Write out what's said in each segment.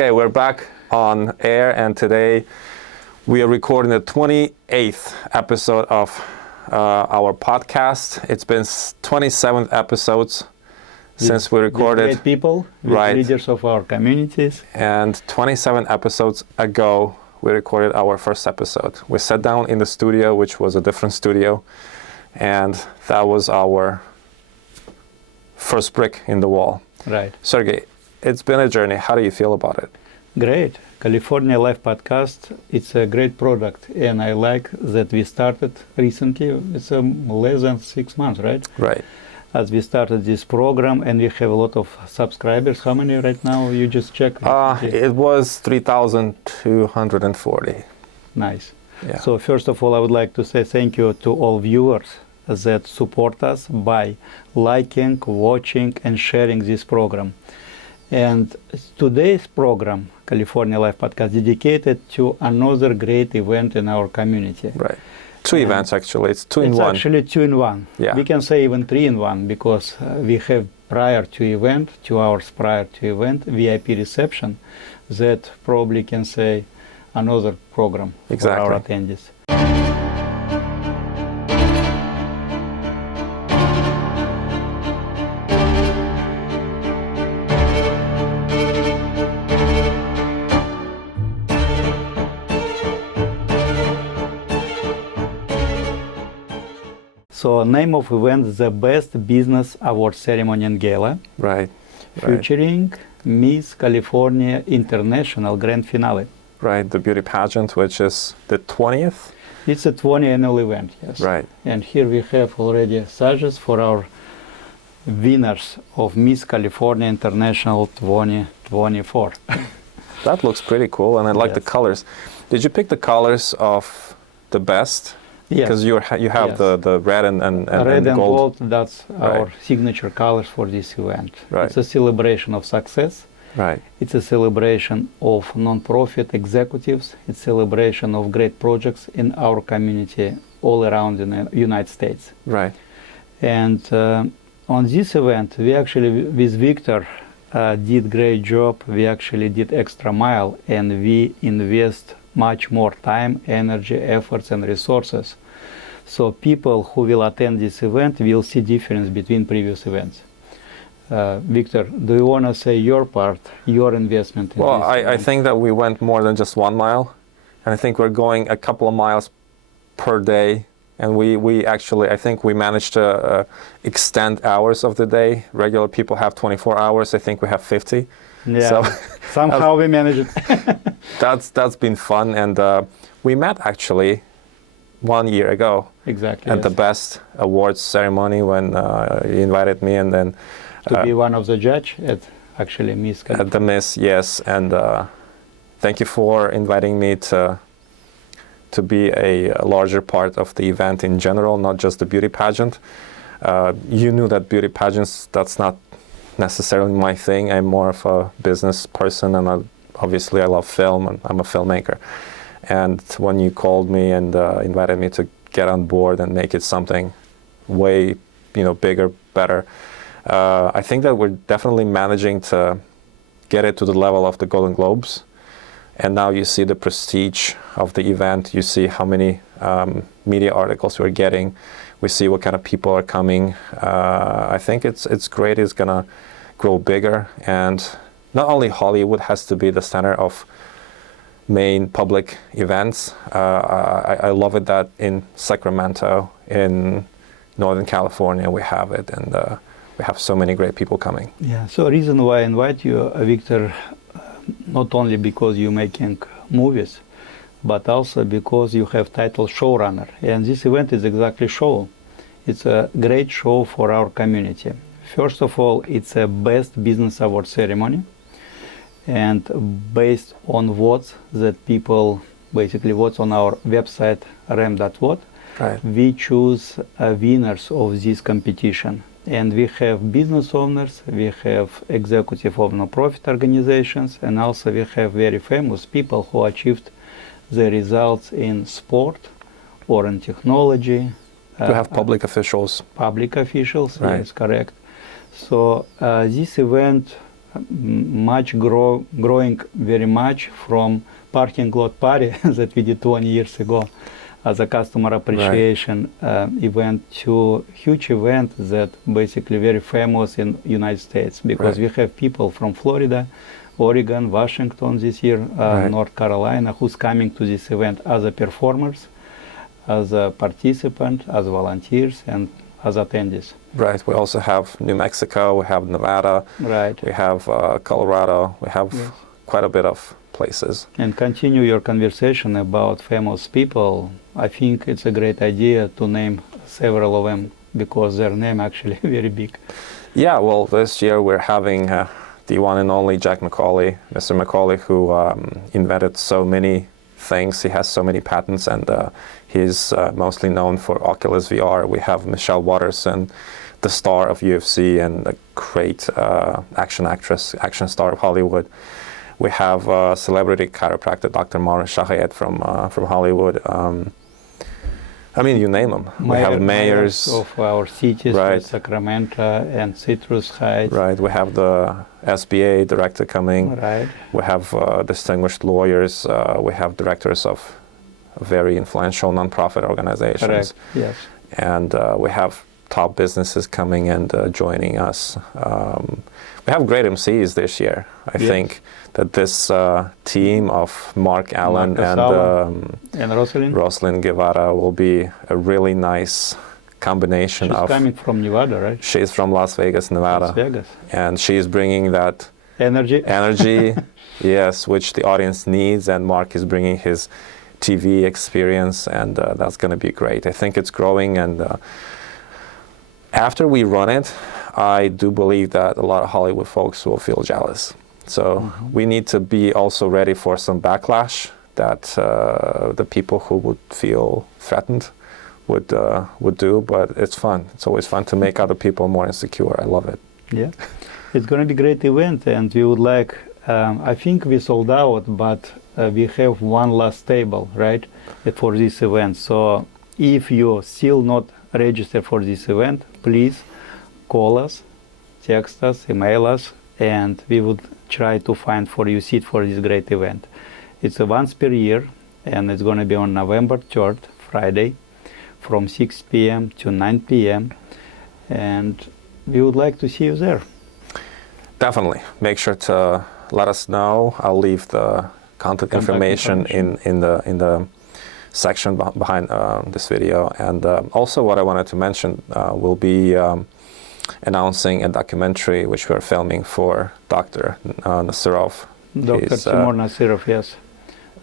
Okay, we're back on air, and today we are recording the 28th episode of our podcast. It's been 27 episodes since we recorded. With great people, with leaders of our communities. And 27 episodes ago, we recorded our first episode. We sat down in the studio, which was a different studio, and that was our first brick in the wall. Right. Sergey, it's been a journey. How do you feel about it? Great. California Live Podcast, it's a great product, and I like that we started recently. It's less than 6 months, right? Right. As we started this program, and we have a lot of subscribers. How many right now? You just checked? It was 3,240. Nice. Yeah. So first of all, I would like to say thank you to all viewers that support us by liking, watching, and sharing this program. And today's program, California Live Podcast, dedicated to another great event in our community. Right. Two events, actually. It's two in one. It's actually 2 in 1. Yeah. We can say even 3 in 1, because we have prior to event, 2 hours prior to event, VIP reception that probably can say another program for our attendees. So name of event, the Best Business Awards Ceremony and Gala. Right. Featuring Miss California International Grand Finale. Right, the beauty pageant, which is the 20th? It's a 20th annual event, yes. Right. And here we have already badges for our winners of Miss California International 2024. That looks pretty cool, and I like the colors. Did you pick the colors of the best? Yes. Because you have the red and red and gold. That's our signature colors for this event. Right. It's a celebration of success. Right. It's a celebration of non-profit executives. It's a celebration of great projects in our community all around the United States. Right. And on this event, we actually, with Victor, did great job. We actually did extra mile, and we invest much more time, energy, efforts, and resources. So people who will attend this event will see difference between previous events. Victor, do you want to say your part, your investment in this event? I think that we went more than just 1 mile, and I think we're going a couple of miles per day, and we actually, I think we managed to extend hours of the day. Regular people have 24 hours, I think we have 50. Yeah, so somehow we managed it. That's been fun, and we met actually 1 year ago. Exactly. At the Best Awards ceremony when you invited me, and then to be one of the judge at actually Miss California. At the Miss, yes, and thank you for inviting me to be a larger part of the event in general, not just the beauty pageant. You knew that beauty pageants, that's not necessarily my thing. I'm more of a business person, and obviously I love film, and I'm a filmmaker. And when you called me and invited me to get on board and make it something way, bigger, better, I think that we're definitely managing to get it to the level of the Golden Globes. And now you see the prestige of the event. You see how many media articles we're getting. We see what kind of people are coming. I think it's great. It's gonna grow bigger, and not only Hollywood has to be the center of main public events. I love it that in Sacramento, in Northern California, we have it, and we have so many great people coming. Yeah. So the reason why I invite you, Victor, not only because you're making movies, but also because you have title showrunner. And this event is exactly show. It's a great show for our community. First of all, it's a Best Business Award ceremony. And based on votes that people basically votes on our website, rem.vote, right, we choose winners of this competition. And we have business owners, we have executive of non-profit organizations, and also we have very famous people who achieved the results in sport or in technology. To have public officials. Public officials, right. Yes, correct. So this event growing very much from parking lot party that we did 20 years ago as a customer appreciation event to huge event that basically very famous in United States, because we have people from Florida, Oregon, Washington this year, North Carolina, who's coming to this event as a performers, as a participant, as volunteers, and as attendees. Right. We also have New Mexico, we have Nevada, we have Colorado, we have quite a bit of places. And continue your conversation about famous people. I think it's a great idea to name several of them because their name actually very big. Yeah, well, this year we're having the one and only Jack McCauley, Mr. McCauley, who invented so many things. He has so many patents, and he's mostly known for Oculus VR. We have Michelle Watterson, the star of UFC and a great action actress, action star of Hollywood. We have celebrity chiropractor Dr. Maureen Shahayed from Hollywood. I mean, you name them. We have mayors of our cities, like Sacramento and Citrus Heights. Right. We have the SBA director coming. Right. We have distinguished lawyers. We have directors of very influential nonprofit organizations. Correct. Yes. And we have top businesses coming and joining us. We have great MCs this year. I think that this team of Mark Allen and Rosalind Guevara will be a really nice combination. She's coming from Nevada, right? She's from Las Vegas, Nevada. Las Vegas. And she's bringing that energy, yes, which the audience needs. And Mark is bringing his TV experience, and that's going to be great. I think it's growing, and after we run it, I do believe that a lot of Hollywood folks will feel jealous. So we need to be also ready for some backlash that the people who would feel threatened would do. But it's fun. It's always fun to make other people more insecure. I love it. Yeah, it's going to be a great event, and we would like. I think we sold out, but we have one last table, right, for this event. So if you're still not registered for this event, please call us, text us, email us, and we would try to find for you seat for this great event. It's a once per year, and it's going to be on November 3rd, Friday, from 6 p.m. to 9 p.m. And we would like to see you there. Definitely. Make sure to let us know. I'll leave the contact information in the section behind this video. And also what I wanted to mention, we'll be announcing a documentary which we're filming for Dr. Nerov. Dr. Timur Nasirov, yes.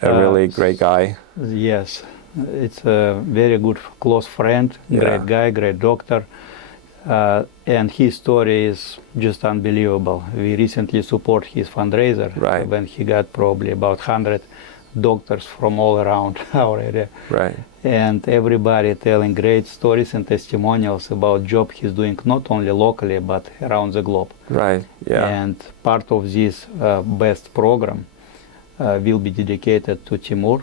A really great guy. Yes, it's a very good close friend, great guy, great doctor. And his story is just unbelievable. We recently support his fundraiser when he got probably about 100 doctors from all around our area. Right. And everybody telling great stories and testimonials about job he's doing not only locally but around the globe. Right. Yeah. And part of this best program will be dedicated to Timur.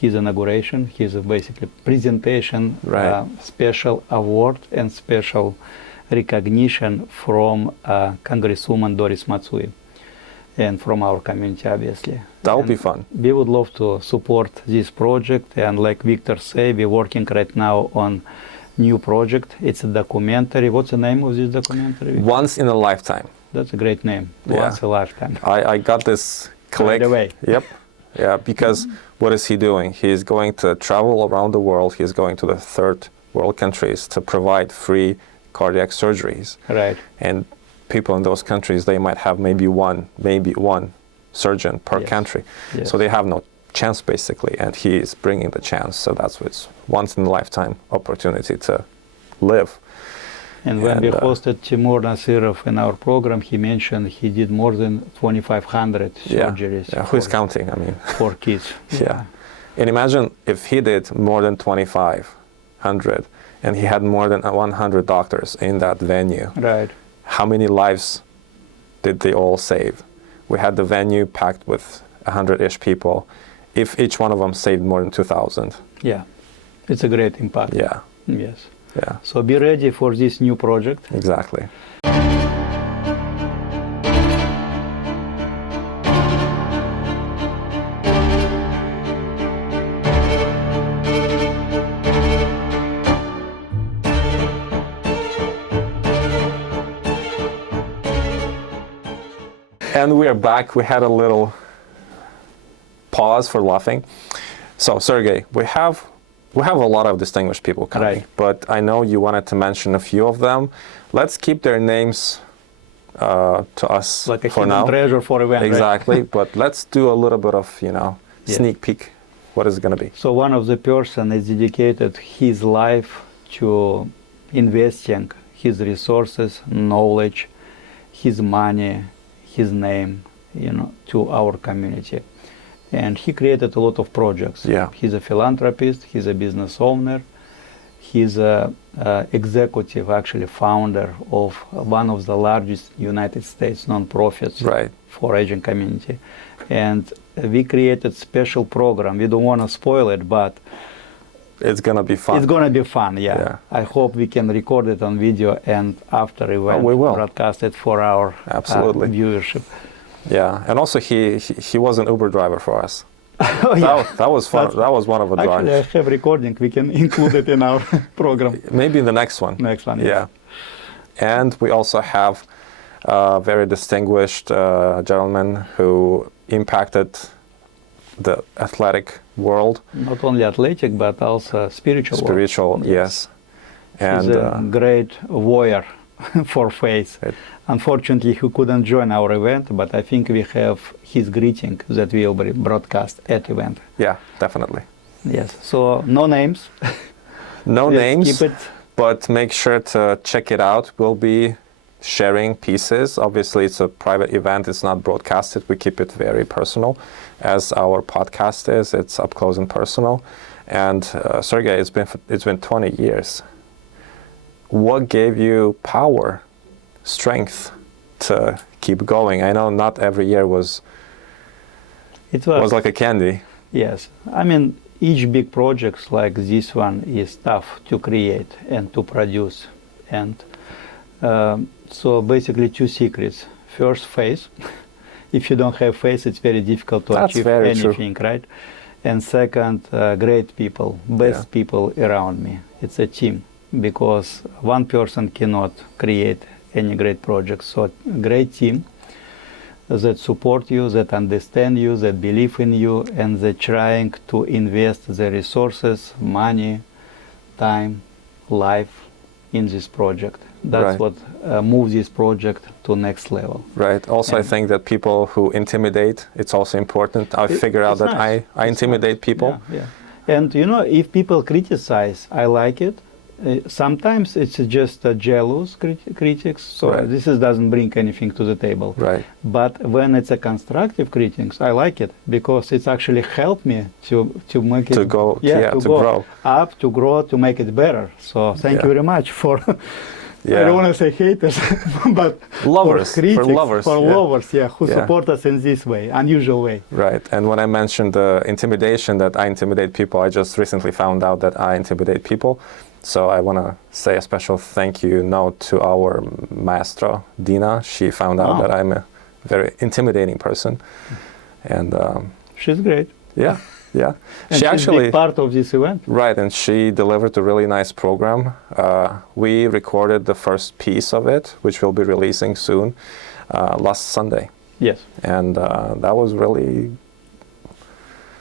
His inauguration, his basically presentation, special award and special recognition from Congresswoman Doris Matsui, and from our community, obviously. That would be fun. We would love to support this project, and like Victor said, we're working right now on new project. It's a documentary. What's the name of this documentary? Once in a Lifetime. That's a great name. Once in a Lifetime. I got this click. Right away. Yep. Yeah, because what is he doing? He's going to travel around the world. He's going to the third world countries to provide free cardiac surgeries. Right. And people in those countries, they might have maybe one surgeon per country. Yes. So they have no chance, basically, and he is bringing the chance. So that's what's once in a lifetime opportunity to live. And when we hosted Timur Nasirov in our program, he mentioned he did more than 2,500 surgeries. Yeah. Who's counting? I mean, for kids. Yeah. And imagine if he did more than 2,500 and he had more than 100 doctors in that venue. Right. How many lives did they all save? We had the venue packed with 100-ish people. If each one of them saved more than 2,000. Yeah. It's a great impact. Yeah. Yes. Yeah. So be ready for this new project. Exactly. And we are back. We had a little pause for laughing. So, Sergey, we have a lot of distinguished people coming, Right. but I know you wanted to mention a few of them. Let's keep their names to us Like a for hidden now. treasure for event. Exactly, Right? but let's do a little bit of, Yeah. sneak peek. What is it going to be? So one of the person is dedicated his life to investing his resources, knowledge, his money, his name, to our community. And he created a lot of projects. Yeah. He's a philanthropist, he's a business owner, he's a executive, actually founder of one of the largest United States nonprofits Right. for Asian community. And we created special program. We don't want to spoil it, but It's going to be fun. it's going to be fun, yeah. Yeah. I hope we can record it on video and after event we will. broadcast it for our Absolutely. viewership. Yeah, and also he was an Uber driver for us. Oh, yeah. That was fun. That's- That was one of the Actually, I drives. have recording. We can include it in our program. Maybe in the next one. Next one, yes. Yeah. And we also have a very distinguished gentleman who impacted the athletic world. Not only athletic, but also spiritual. world. Spiritual, yes. He's And a great warrior for faith. It- Unfortunately, he couldn't join our event, but I think we have his greeting that will be broadcast at event. yeah, definitely. Yes. So no names. No Let's names, Keep it. but make sure to check it out. We'll be sharing pieces. Obviously, it's a private event. It's not broadcasted. We keep it very personal, as our podcast is. It's up close and personal. And Sergey, it's been 20 years. What gave you power, strength to keep going? I know not every year was It was like a candy. Yes. I mean, each big project like this one is tough to create and to produce. And so basically two secrets. First, faith. If you don't have faith, it's very difficult to That's achieve very true. anything, right? And second, great people, best Yeah. people around me. It's a team because one person cannot create any great project. So great team that support you, that understand you, that believe in you, and that trying to invest the resources, money, time, life in this project. That's Right. what moves this project to next level. Right. Also, I And- think that people who intimidate, it's also important. I figure out It's that nice. I It's intimidate nice. people. Yeah, yeah. And if people criticize, I like it. Sometimes it's just jealous critics, so Right. this doesn't bring anything to the table. Right. But when it's a constructive critics, I like it because it's actually helped me to make it To go, to go grow. up, to grow, to make it better. So thank Yeah. you very much for. I Yeah. don't want to say haters, but Lovers, for critics, lovers, yeah. lovers, yeah, who Yeah. support us in this way, unusual way. Right. And when I mentioned the intimidation, that I intimidate people, I just recently found out that I intimidate people. So I want to say a special thank you note to our maestro, Dina. She found out Oh. that I'm a very intimidating person. And She's great. yeah, yeah. And She she's actually, big part of this event. right, and she delivered a really nice program. We recorded the first piece of it, which we'll be releasing soon, last Sunday. Yes. And that was really,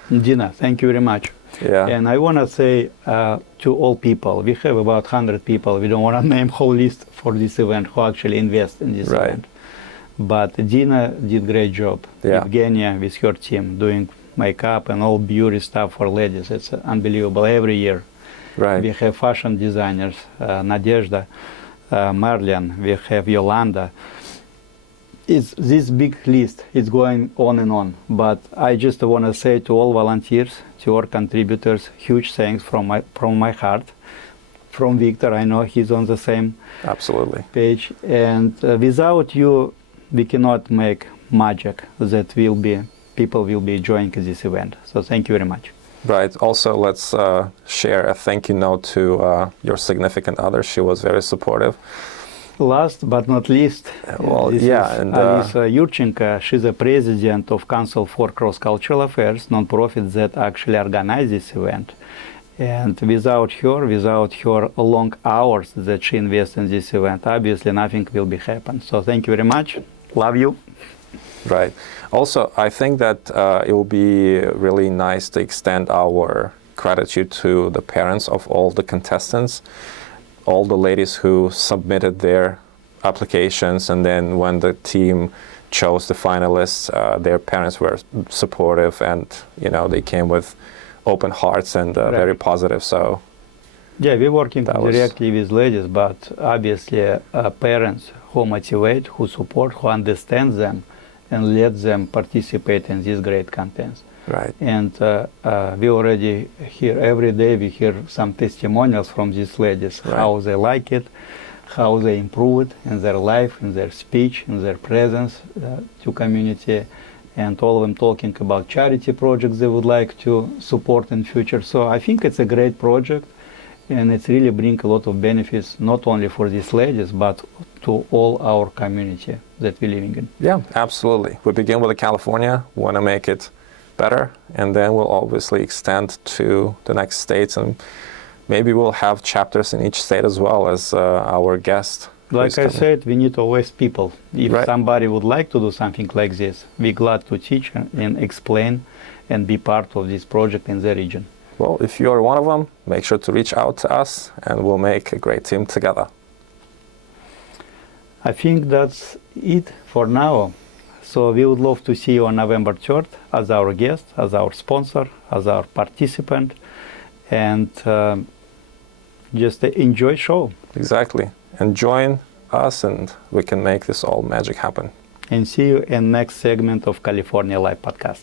Dina, thank you very much. yeah. And I want to say to all people, we have about 100 people. We don't want to name whole list for this event who actually invest in this Right. event. But Dina did great job. Yeah. Evgenia with her team doing makeup and all beauty stuff for ladies. It's unbelievable every year. Right. We have fashion designers, Nadezhda, Marlian, we have Yolanda. It's this big list is going on and on. But I just want to say to all volunteers, to our contributors, huge thanks from my heart. From Victor, I know he's on the same Absolutely. page. And without you, we cannot make magic that people will be enjoying this event. So thank you very much. Right. Also, let's share a thank you note to your significant other. She was very supportive. Last but not least, Well, this yeah, is and, Alisa Yurchenko. She's the president of Council for Cross-Cultural Affairs, nonprofit that actually organized this event. And without her long hours that she invests in this event, obviously nothing will be happen. So thank you very much. Love you. Right. Also, I think that it will be really nice to extend our gratitude to the parents of all the contestants, all the ladies who submitted their applications, and then when the team chose the finalists, their parents were supportive, and they came with open hearts and very positive. So yeah, we're working directly with ladies, but obviously parents who motivate, who support, who understand them, and let them participate in these great contents. Right. And we already hear every day, we hear some testimonials from these ladies, right. how they like it, how they improve it in their life, in their speech, in their presence to community, and all of them talking about charity projects they would like to support in future. So I think it's a great project, and it's really bring a lot of benefits, not only for these ladies, but to all our community that we're living in. Yeah, absolutely. We begin with California, want to make it better, and then we'll obviously extend to the next states, and maybe we'll have chapters in each state as well as our guest. Like I said, we need always people. If somebody would like to do something like this, we're glad to teach and explain and be part of this project in the region. Well, if you're one of them, make sure to reach out to us, and we'll make a great team together. I think that's it for now. So we would love to see you on November 3rd as our guest, as our sponsor, as our participant, and just enjoy show. Exactly. And join us, and we can make this all magic happen. And see you in next segment of California Live Podcast.